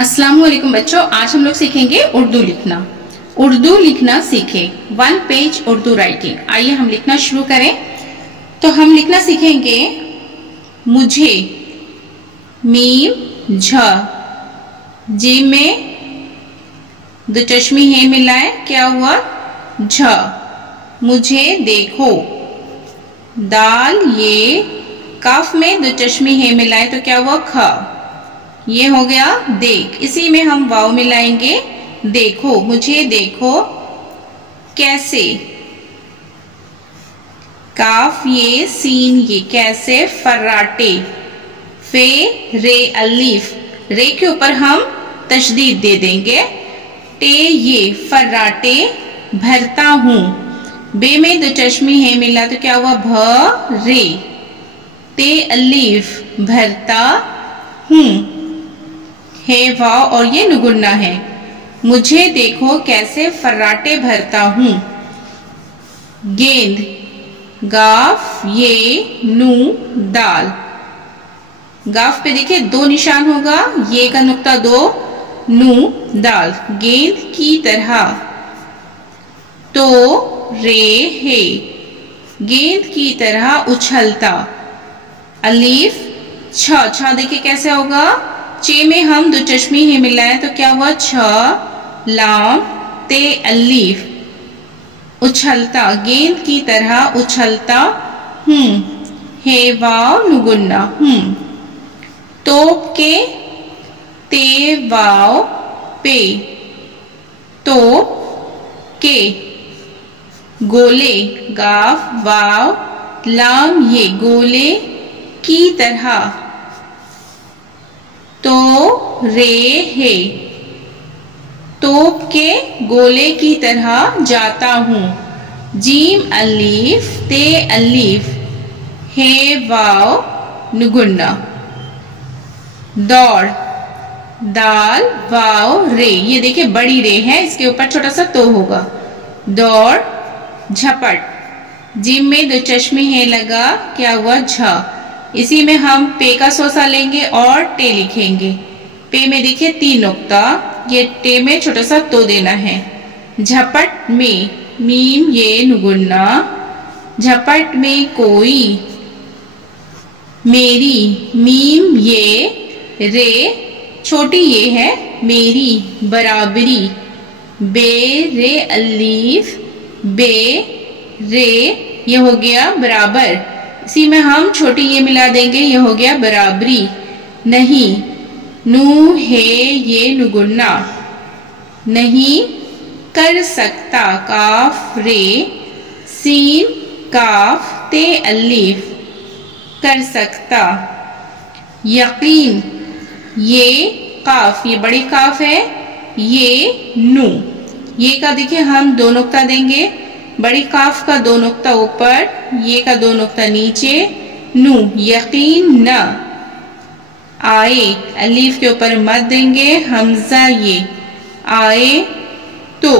अस्सलाम वालेकुम बच्चों, आज हम लोग सीखेंगे उर्दू लिखना। उर्दू लिखना सीखे, 1 पेज उर्दू राइटिंग। आइए हम लिखना शुरू करें। तो हम लिखना सीखेंगे मुझे, मीम झ, जी में दो चश्मी है मिलाए, क्या हुआ झ। मुझे देखो, दाल ये, काफ में दो चश्मी है मिलाए तो क्या हुआ ख। ये हो गया देख, इसी में हम वाव मिलाएंगे देखो, मुझे देखो कैसे। काफ ये, सीन ये, कैसे फर्राटे। फे रे अलीफ, रे के ऊपर हम तशदीद दे देंगे। टे ये, फर्राटे भरता हूं। बे में दो चश्मी है मिला तो क्या हुआ भ रे। ते अलीफ भरता हूं, है वाव और ये नुगुन्ना है। मुझे देखो कैसे फर्राटे भरता हूं। गेंद, गाफ ये, नू दाल। गाफ पे देखिए दो निशान होगा, ये का नुक्ता दो, नू दाल। गेंद की तरह, तो रे है, गेंद की तरह उछलता। अलीफ छ, छ देखिए कैसे होगा, चे में हम दो चश्मी ही मिलाए तो क्या हुआ छ लाम ते अलीफ। उछलता, गेंद की तरह उछलता हूं, हे वाव नुगुन्ना हूं। तोप के, ते वाव पे, तोप के। गोले, गाफ वाव लाम ये, गोले की तरह। तो रे है, तोप के गोले की तरह जाता हूं। जीम अलीफ ते अलीफ, हे वाव नुगुन्ना। दौड़, दाल वाव रे, ये देखिए बड़ी रे है, इसके ऊपर छोटा सा तो होगा। दौड़ झपट, जिम में दो चश्मे है लगा, क्या हुआ झ। इसी में हम पे का सोसा लेंगे और टे लिखेंगे। पे में देखिए 3 नुक्ता, ये टे में छोटा सा तो देना है। झपट में, मीम ये नुगुन्ना, झपट में कोई। मेरी, मीम ये, रे छोटी ये है, मेरी बराबरी। बे रे अलीफ, बे रे, ये हो गया बराबर, इसी में हम छोटी ये मिला देंगे, ये हो गया बराबरी। नहीं, नू है ये नुगुन्ना, नहीं कर सकता। काफ रे, सीन काफ ते अलीफ, कर सकता। यकीन, ये काफ, ये बड़ी काफ है, ये नू, ये का देखिए हम 2 नुक्ता देंगे। बड़ी काफ का 2 नुक्ता ऊपर, ये का 2 नुक्ता नीचे, नू यकीन न। आए, अलीफ के ऊपर मद देंगे, हमजा ये, आए तो।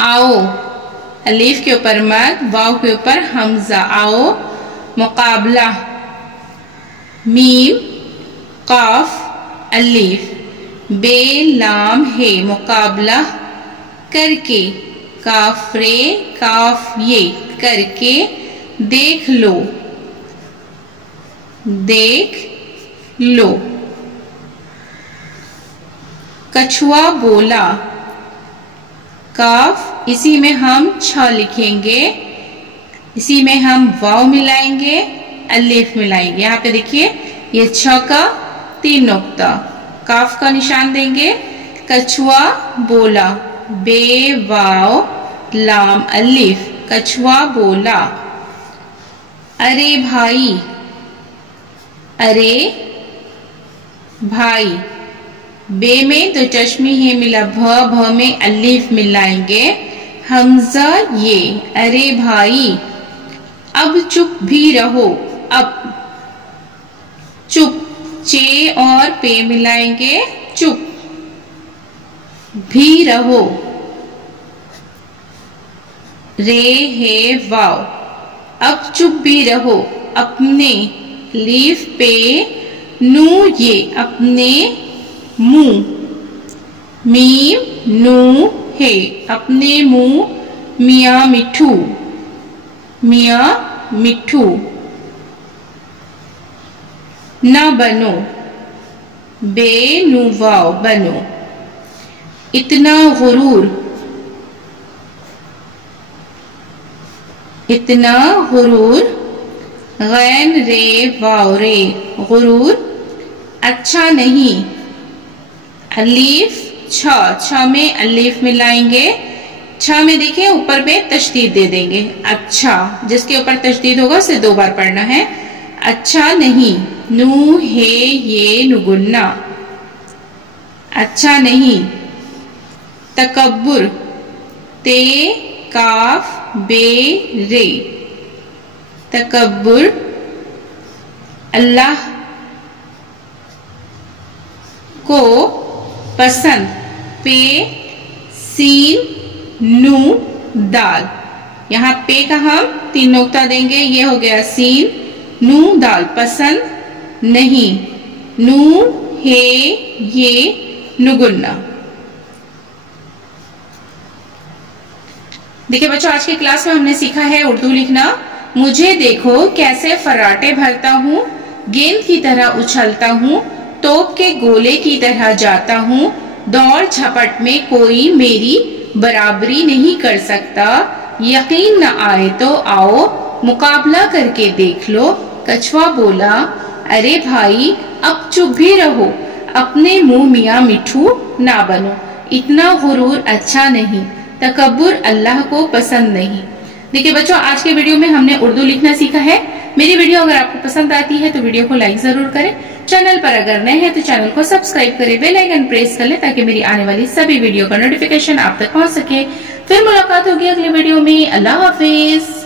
आओ, अलीफ के ऊपर मद, वाव के ऊपर हमजा, आओ। मुकाबला, मीम काफ अलीफ, बे लाम है, मुकाबला करके। काफ रे, काफ ये, करके। देख लो, देख लो। कछुआ बोला, काफ इसी में हम छ लिखेंगे, इसी में हम वाव मिलाएंगे, अलीफ मिलाएंगे। यहाँ पे देखिए ये छ का 3 नुक्ता, काफ का निशान देंगे। कछुआ बोला, बे वाव लाम अलीफ, कछुआ बोला। अरे भाई, अरे भाई, बे में दो चश्मी है मिला, भ में अलीफ मिलाएंगे, हमजा ये, अरे भाई। अब चुप भी रहो, अब चुप, चे और पे मिलाएंगे, चुप भी रहो। रे है वाव, अब चुप भी रहो। अपने, लीफ पे नू ये, अपने मुंह, मीम नू है, अपने मुंह, मियाँ मिठू, मियाँ मिठू। ना बनो, बे नू वाव, बनो। इतना गुरूर, इतना गुरूर, गैन रे वाव रे, गुरूर। अच्छा नहीं, अलीफ छ, छ में अलीफ मिलाएंगे, छ में देखिए ऊपर पे तशदीद दे देंगे। अच्छा, जिसके ऊपर तशदीद होगा उसे 2 बार पढ़ना है। अच्छा नहीं, नू हे ये नुगुन्ना, अच्छा नहीं। तकब्बुर, ते काफ बे रे, तकब्बुर। अल्लाह को पसंद, पे सीन नू दाल, यहाँ पे का हम 3 नुक्ता देंगे, ये हो गया सीन नू दाल, पसंद नहीं, नू हे ये नुगुन्ना। देखिए बच्चों, आज की क्लास में हमने सीखा है उर्दू लिखना। मुझे देखो कैसे फर्राटे भरता हूँ, गेंद की तरह उछलता हूँ, तोप के गोले की तरह जाता हूँ, दौड़ झपट में कोई मेरी बराबरी नहीं कर सकता। यकीन न आए तो आओ मुकाबला करके देख लो। कछुआ बोला, अरे भाई अब चुप भी रहो, अपने मुंह मियाँ मिठू ना बनो। इतना गुरूर अच्छा नहीं, तकब्बुर अल्लाह को पसंद नहीं। देखिए बच्चों, आज के वीडियो में हमने उर्दू लिखना सीखा है। मेरी वीडियो अगर आपको पसंद आती है तो वीडियो को लाइक जरूर करें। चैनल पर अगर नए हैं तो चैनल को सब्सक्राइब करें, बेल आइकन प्रेस कर लें ताकि मेरी आने वाली सभी वीडियो का नोटिफिकेशन आप तक पहुंच सके। फिर मुलाकात होगी अगले वीडियो में। अल्लाह हाफिज।